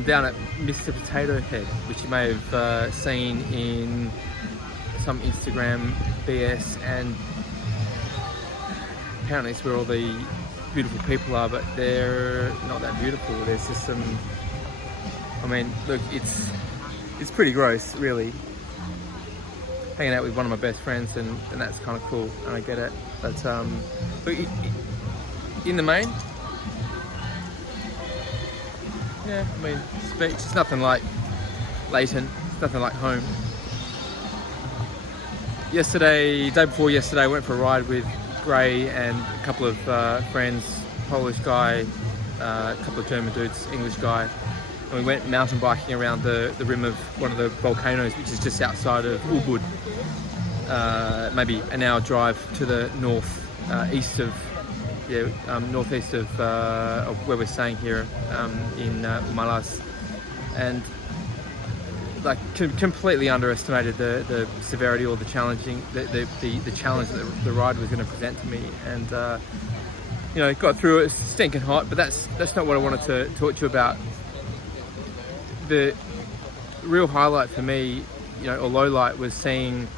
I'm down at Mr. Potato Head, which you may have seen in some Instagram BS, and apparently it's where all the beautiful people are, but they're not that beautiful. There's just some, I mean, look, it's pretty gross, really. Hanging out with one of my best friends, and that's kind of cool, and I get it. But look, in the main, yeah, I mean, it's nothing like Leighton, it's nothing like home. Day before yesterday, I went for a ride with Gray and a couple of friends, Polish guy, a couple of German dudes, English guy, and we went mountain biking around the rim of one of the volcanoes, which is just outside of Ubud, maybe an hour drive to the northeast of where we're staying here in Malas, and like completely underestimated the severity or the challenging the challenge that the ride was going to present to me, and got through it. It's stinking hot, but that's not what I wanted to talk to you about. The real highlight for me, or low light, was seeing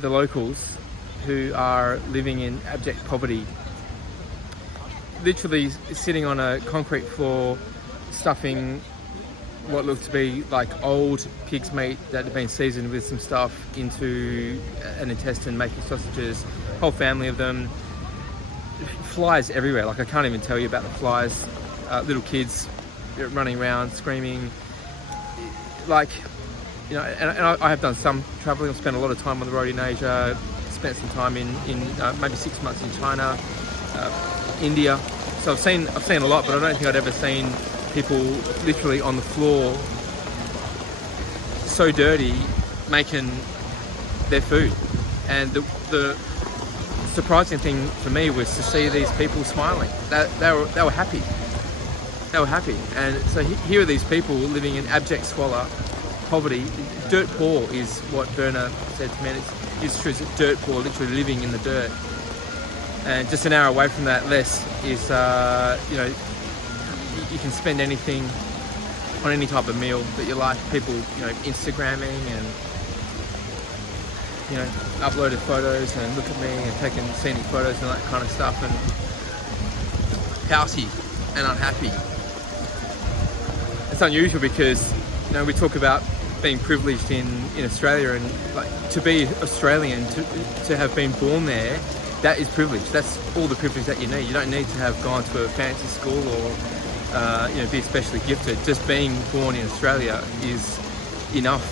the locals who are living in abject poverty, literally sitting on a concrete floor, stuffing what looked to be like old pig's meat that had been seasoned with some stuff into an intestine, making sausages, whole family of them. Flies everywhere, like I can't even tell you about the flies. Little kids running around screaming, like, and I have done some traveling. I've spent a lot of time on the road in Asia, spent some time in maybe 6 months in China, India. So I've seen a lot, but I don't think I'd ever seen people literally on the floor, so dirty, making their food. And the surprising thing for me was to see these people smiling. They were happy. They were happy. And so here are these people living in abject squalor, poverty. Dirt poor is what Berna said to me. It's true, it's dirt poor, literally living in the dirt. And just an hour away from that, less is, you can spend anything on any type of meal that you like. People, Instagramming and, uploaded photos and look at me and taking scenic photos and that kind of stuff, and pouty and unhappy. It's unusual because, we talk about being privileged in Australia, and like to be Australian, to have been born there, that is privilege. That's all the privilege that you need. You don't need to have gone to a fancy school or be especially gifted. Just being born in Australia is enough,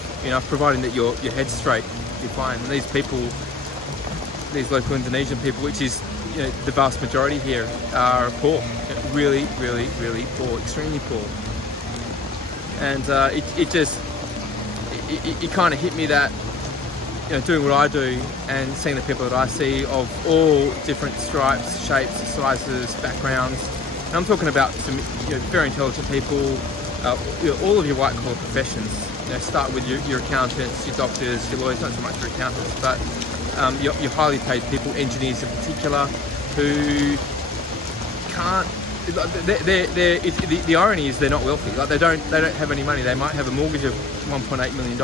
providing that your head's straight, you're fine. And these people, these local Indonesian people, which is the vast majority here, are poor, really, really, really poor, extremely poor. And it kind of hit me that, doing what I do and seeing the people that I see of all different stripes, shapes, sizes, backgrounds. And I'm talking about some very intelligent people, all of your white collar professions. Start with your accountants, your doctors, your lawyers, not so much your accountants, but your highly paid people, engineers in particular, who can't. The irony is they're not wealthy. Like they don't have any money. They might have a mortgage of $1.8 million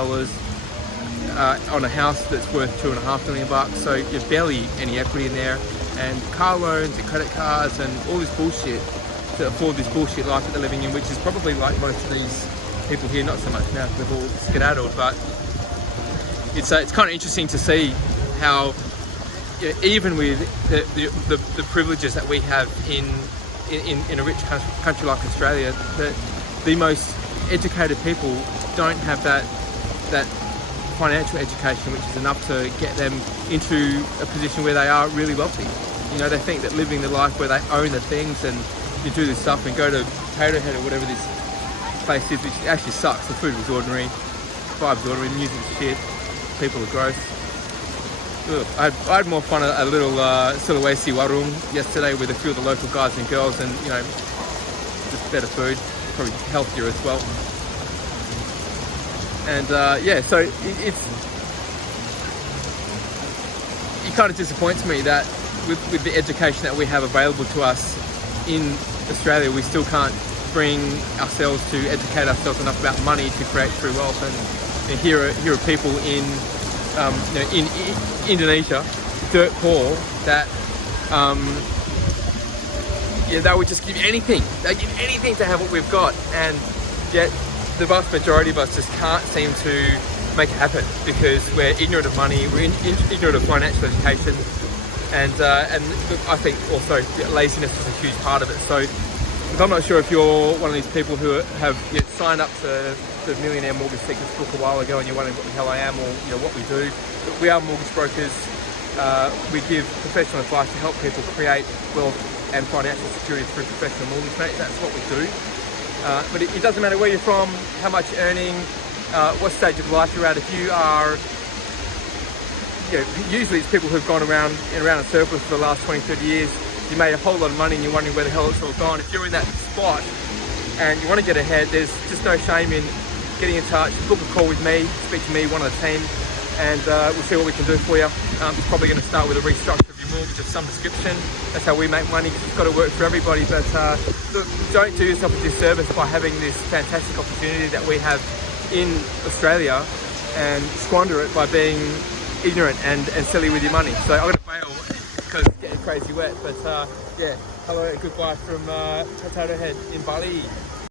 on a house that's worth $2.5 million. So you've barely any equity in there, and car loans and credit cards and all this bullshit to afford this bullshit life that they're living in, which is probably like most of these people here. Not so much now because they've all skedaddled, but it's kind of interesting to see how even with the privileges that we have in a rich country like Australia, that the most educated people don't have that financial education, which is enough to get them into a position where they are really wealthy. They think that living the life where they own the things and you do this stuff and go to Potato Head or whatever this place is, which actually sucks. The food was ordinary, vibe's ordinary, the music's shit, people are gross. Ugh. I had more fun at a little Sulawesi warung yesterday with a few of the local guys and girls, and just better food, probably healthier as well. And so it kind of disappoints me that with the education that we have available to us in Australia, we still can't bring ourselves to educate ourselves enough about money to create true wealth. And here are people in in Indonesia, dirt poor, that they would just give anything. They give anything to have what we've got, and yet the vast majority of us just can't seem to make it happen because we're ignorant of money, we're ignorant of financial education, and I think also laziness is a huge part of it. So I'm not sure if you're one of these people who have signed up to the Millionaire Mortgage Secrets book a while ago and you're wondering what the hell I am or what we do. But we are mortgage brokers. We give professional advice to help people create wealth and financial security through professional mortgage management. That's what we do. But it doesn't matter where you're from, how much you're earning, what stage of life you're at. If you are, usually it's people who've gone around in circles for the last 20, 30 years. You made a whole lot of money and you're wondering where the hell it's all gone. If you're in that spot and you want to get ahead, there's just no shame in getting in touch. Book a call with me, speak to me, one of the team, and we'll see what we can do for you. It's probably going to start with a restructure of your mortgage of some description. That's how we make money, because it's got to work for everybody. But look, don't do yourself a disservice by having this fantastic opportunity that we have in Australia and squander it by being ignorant and silly with your money. So I'm going to bail because it's getting crazy wet. But hello and goodbye from Potato Head in Bali.